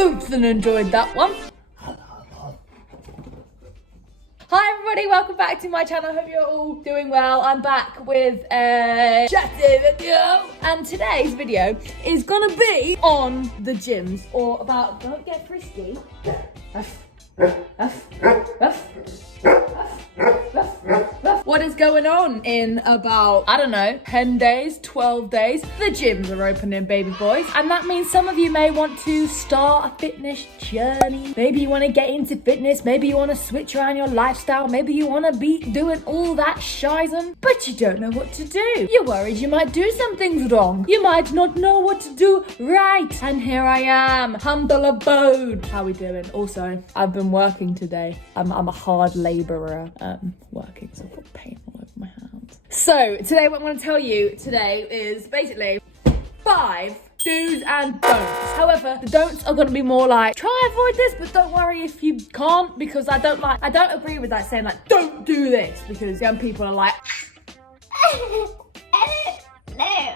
both enjoyed that one. Hi everybody, welcome back to my channel. Hope you're all doing well. I'm back with a chatty video. And today's video is gonna be on the gyms, or about, don't get frisky. What is going on in about, I don't know, 10 days, 12 days? The gyms are opening, baby boys. And that means some of you may want to start a fitness journey. Maybe you want to get into fitness. Maybe you want to switch around your lifestyle. Maybe you want to be doing all that shizen, but you don't know what to do. You're worried you might do some things wrong. You might not know what to do right. And here I am, humble abode. How we doing? Also, I've been working today. I'm a hard laborer working, so I've got pain all over my hands. So today what I'm going to tell you today is basically 5 do's and don'ts. However, the don'ts are going to be more like, try avoid this, but don't worry if you can't, because I don't agree with that saying like, don't do this, because young people are like, I don't know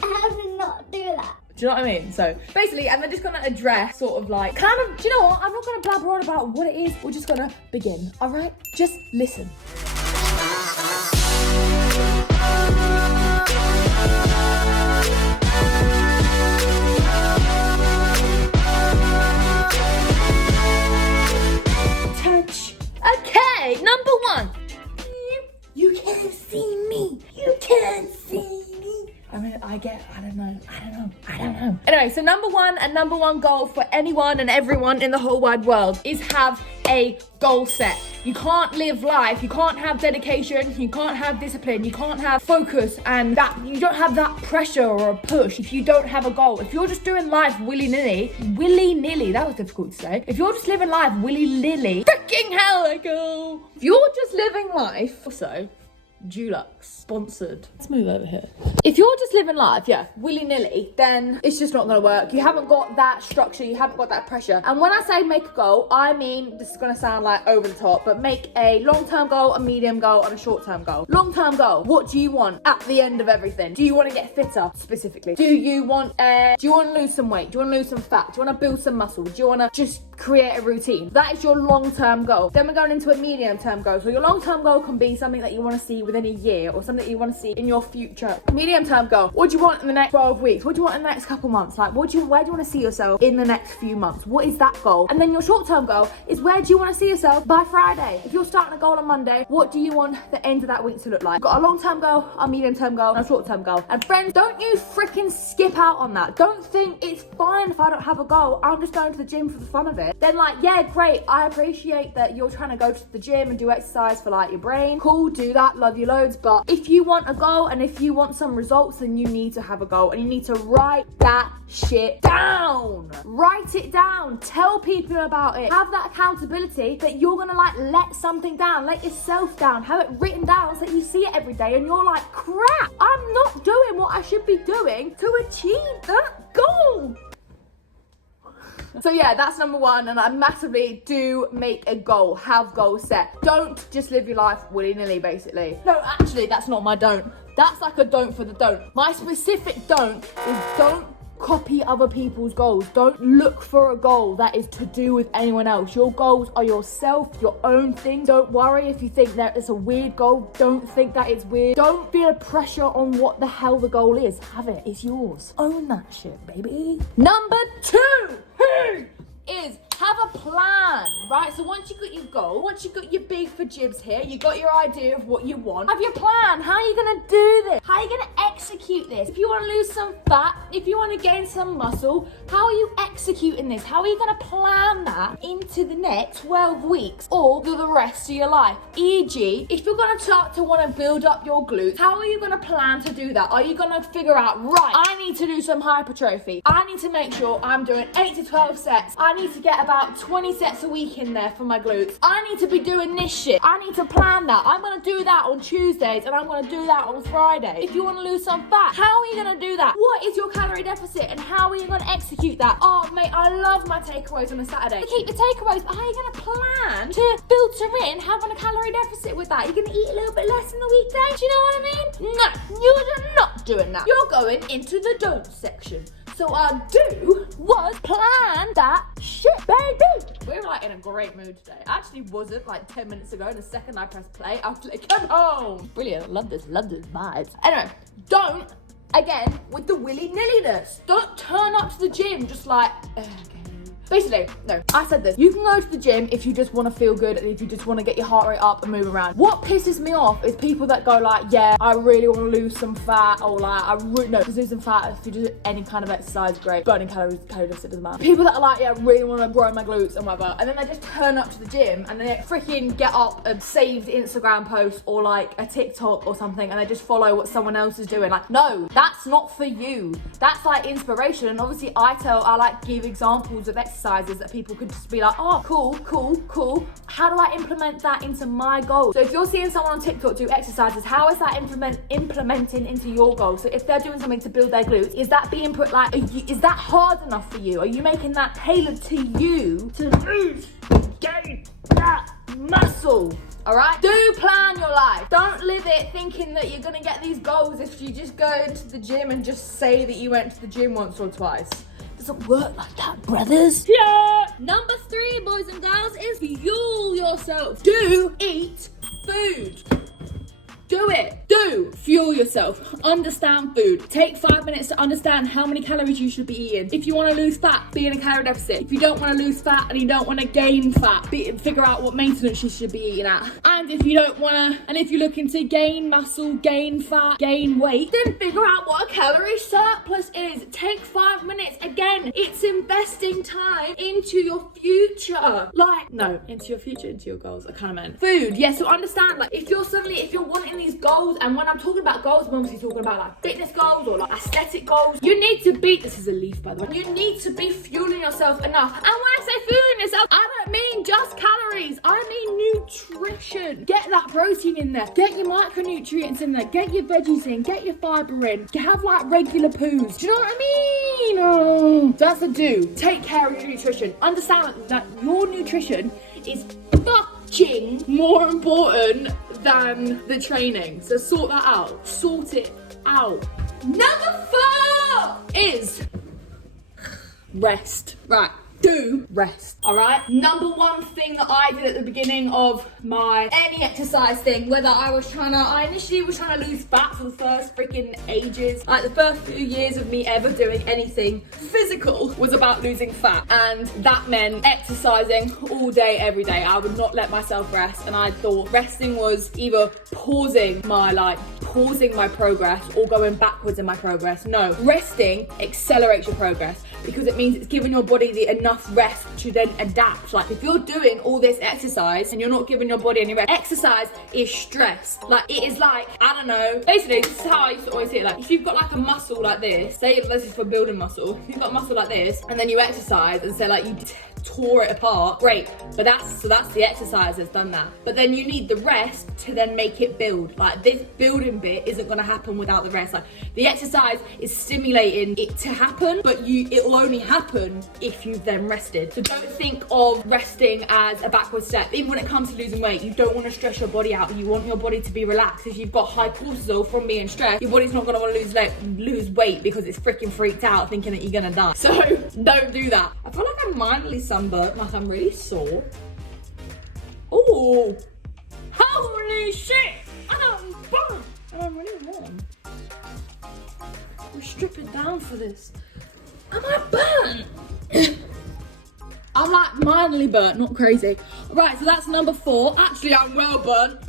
how to not do that. do you know what I mean? So basically, and they're just gonna address sort of like, kind of, do you know what? I'm not gonna blabber on about what it is. We're just gonna begin, all right? Just listen. Touch. Okay, number 1. You can't see me. You can't see me. I mean, I don't know. Anyway, so number 1 goal for anyone and everyone in the whole wide world is have a goal set. You can't live life, you can't have dedication, you can't have discipline, you can't have focus, and that you don't have that pressure or a push if you don't have a goal. If you're just doing life willy-nilly, that was difficult to say. If you're just living life willy-nilly, freaking hell, I go. If you're just living life, also, Dulux sponsored. Let's move over here. If you're just living life, willy-nilly, then it's just not gonna work. You haven't got that structure, you haven't got that pressure. And when I say make a goal, I mean, this is gonna sound like over the top, but make a long-term goal, a medium goal, and a short-term goal. Long-term goal, what do you want at the end of everything? Do you want to get fitter, specifically? Do you want to lose some weight? Do you want to lose some fat? Do you want to build some muscle? Do you want to just create a routine? That is your long-term goal. Then we're going into a medium-term goal. So your long-term goal can be something that you want to see within a year, or something that you want to see in your future. Medium-term goal, what do you want in the next 12 weeks? What do you want in the next couple months? Like, where do you want to see yourself in the next few months? What is that goal? And then your short-term goal is, where do you want to see yourself by Friday? If you're starting a goal on Monday, what do you want the end of that week to look like? You've got a long-term goal, a medium-term goal, and a short-term goal. And friends, don't you freaking skip out on that. Don't think it's fine if I don't have a goal. I'm just going to the gym for the fun of it. Then like, yeah, great. I appreciate that you're trying to go to the gym and do exercise for like your brain. Cool, do that, love you loads. But if you want a goal and if you want some results, then you need to have a goal, and you need to write that shit down. Write it down. Tell people about it. Have that accountability that you're gonna like let something down, let yourself down. Have it written down so that you see it every day and you're like, crap, I'm not doing what I should be doing to achieve that goal. So yeah, that's number 1, and I massively do make a goal, have goals set. Don't just live your life willy-nilly, basically. No, actually, that's not my don't. That's like a don't for the don't. My specific don't is don't copy other people's goals. Don't look for a goal that is to do with anyone else. Your goals are yourself, your own thing. Don't worry if you think that it's a weird goal. Don't think that it's weird. Don't feel pressure on what the hell the goal is. Have it. It's yours. Own that shit, baby. Number 2 is have a plan, right? So once you got your goal, once you got your big for jibs here, you got your idea of what you want, have your plan. How are you gonna do this? How are you gonna execute this? If you wanna lose some fat, if you wanna gain some muscle, how are you executing this? How are you gonna plan that into the next 12 weeks or for the rest of your life? E.g., if you're gonna start to wanna build up your glutes, how are you gonna plan to do that? Are you gonna figure out, right, I need to do some hypertrophy. I need to make sure I'm doing 8 to 12 sets. I need to get about 20 sets a week in there for my glutes. I need to be doing this shit. I need to plan that. I'm gonna do that on Tuesdays and I'm gonna do that on Friday. If you wanna lose some fat, how are you gonna do that? What is your calorie deficit and how are you gonna execute that? Oh mate, I love my takeaways on a Saturday. To keep the takeaways, but how are you gonna plan to filter in having a calorie deficit with that? You're gonna eat a little bit less in the weekday? Do you know what I mean? No, you're not doing that. You're going into the don't section. So our do was plan that shit, baby. We're like in a great mood today. I actually wasn't like 10 minutes ago, and the second I pressed play, I was like, come home. Brilliant, love this vibes. Anyway, don't, again, with the willy-nilliness, don't turn up to the gym just like, okay. Basically, no, I said this. You can go to the gym if you just want to feel good and if you just want to get your heart rate up and move around. What pisses me off is people that go like, yeah, I really want to lose some fat, or like, just lose some fat. If you do any kind of exercise, great. Burning calories, it doesn't matter. People that are like, yeah, I really want to grow my glutes and whatever, and then they just turn up to the gym and they freaking get up a saved Instagram post or like a TikTok or something, and they just follow what someone else is doing. Like, no, that's not for you. That's like inspiration. And obviously I like give examples of exercises that people could just be like, oh, cool. How do I implement that into my goals? So if you're seeing someone on TikTok do exercises, how is that implementing into your goals? So if they're doing something to build their glutes, is that being put like, is that hard enough for you? Are you making that tailored to you to gain that muscle? All right, do plan your life. Don't live it thinking that you're gonna get these goals if you just go into the gym and just say that you went to the gym once or twice. Doesn't work like that, brothers. Yeah. Number 3, boys and girls, is fuel yourself. Do eat food. Do it. Do fuel yourself. Understand food. Take 5 minutes to understand how many calories you should be eating. If you want to lose fat, be in a calorie deficit. If you don't want to lose fat and you don't want to gain fat, figure out what maintenance you should be eating at. And if you don't want to, and if you're looking to gain muscle, gain fat, gain weight, then figure out what a calorie surplus is. Take 5 minutes. Again, it's investing time into your future. Into your future, into your goals. I kind of meant food. Yeah, so understand, like, if you're wanting these goals, and when I'm talking about goals, I'm obviously talking about like fitness goals or like aesthetic goals, you need to be, this is a leaf by the way, you need to be fueling yourself enough. And when I say fueling yourself, I don't mean just calories, I mean nutrition. Get that protein in there, get your micronutrients in there, get your veggies in, get your fiber in, have like regular poos. Do you know what I mean? Oh, that's a do. Take care of your nutrition. Understand that your nutrition is fucking more important than the training. So sort that out. Sort it out. Number 4 is rest. Right. Do rest, all right? Number 1 thing that I did at the beginning of my any exercise thing, whether I initially was trying to lose fat for the first freaking ages. Like the first few years of me ever doing anything physical was about losing fat. And that meant exercising all day, every day. I would not let myself rest. And I thought resting was either pausing my progress or going backwards in my progress. No, resting accelerates your progress because it means it's giving your body the enough rest to then adapt. Like if you're doing all this exercise and you're not giving your body any rest, exercise is stress. Like it is like, I don't know, basically this is how I used to always see it. Like if you've got like a muscle like this, say this is for building muscle, if you've got a muscle like this and then you exercise and say like you tore it apart, great, but that's the exercise that's done that. But then you need the rest to then make it build. Like this building bit isn't going to happen without the rest. Like the exercise is stimulating it to happen, but it'll only happen if you've then rested. So don't think of resting as a backward step. Even when it comes to losing weight, you don't want to stress your body out. You want your body to be relaxed. If you've got high cortisol from being stressed, your body's not going to want to lose weight because it's freaking freaked out thinking that you're going to die. So don't do that. I feel like I'm mildly sunburnt, like I'm really sore. Oh, holy shit, I'm burnt and I'm really warm. We're stripping down for this. Am I burnt? I'm like mildly burnt, not crazy. Right, so that's number 4. Actually, I'm well burnt.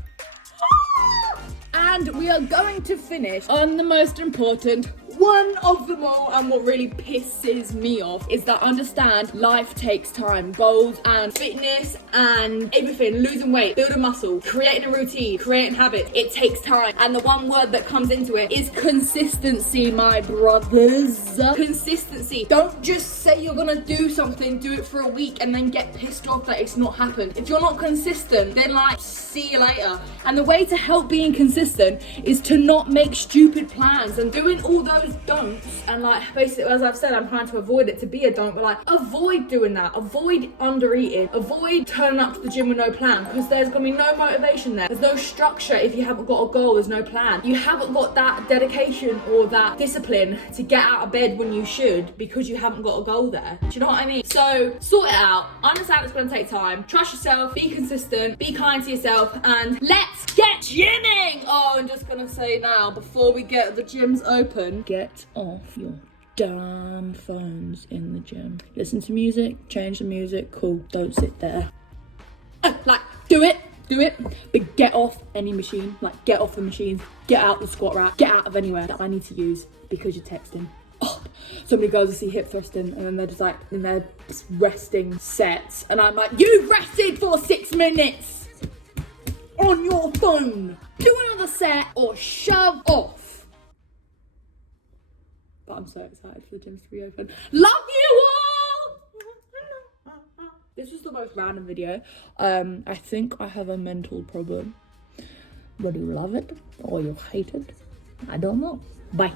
And we are going to finish on the most important one of them all, and what really pisses me off is that understand life takes time. Goals and fitness and everything, losing weight, building muscle, creating a routine, creating habits, it takes time. And the one word that comes into it is consistency, my brothers. Consistency. Don't just say you're gonna do something, do it for a week and then get pissed off that it's not happened. If you're not consistent, then like, see you later. And the way to help being consistent is to not make stupid plans, and doing all those those don'ts, and like basically, as I've said, I'm trying to avoid it to be a don't, but like avoid doing that, avoid under eating, avoid turning up to the gym with no plan, because there's gonna be no motivation there. There's no structure if you haven't got a goal, there's no plan. You haven't got that dedication or that discipline to get out of bed when you should because you haven't got a goal there. Do you know what I mean? So sort it out, understand it's gonna take time, trust yourself, be consistent, be kind to yourself, and let's get gymming! Oh, I'm just gonna say now, before we get the gyms open, get off your damn phones in the gym. Listen to music, change the music, cool, don't sit there. Like, do it, but get off any machine, like get off the machines, get out the squat rack, get out of anywhere that I need to use because you're texting. Oh, so many girls I see hip thrusting and then they're just like, in their just resting sets, and I'm like, you've rested for 6 minutes on your phone. Do another set or shove off. But I'm so excited for the gyms to reopen. Love you all! This was the most random video. I think I have a mental problem. Whether you love it or you hate it, I don't know. Bye.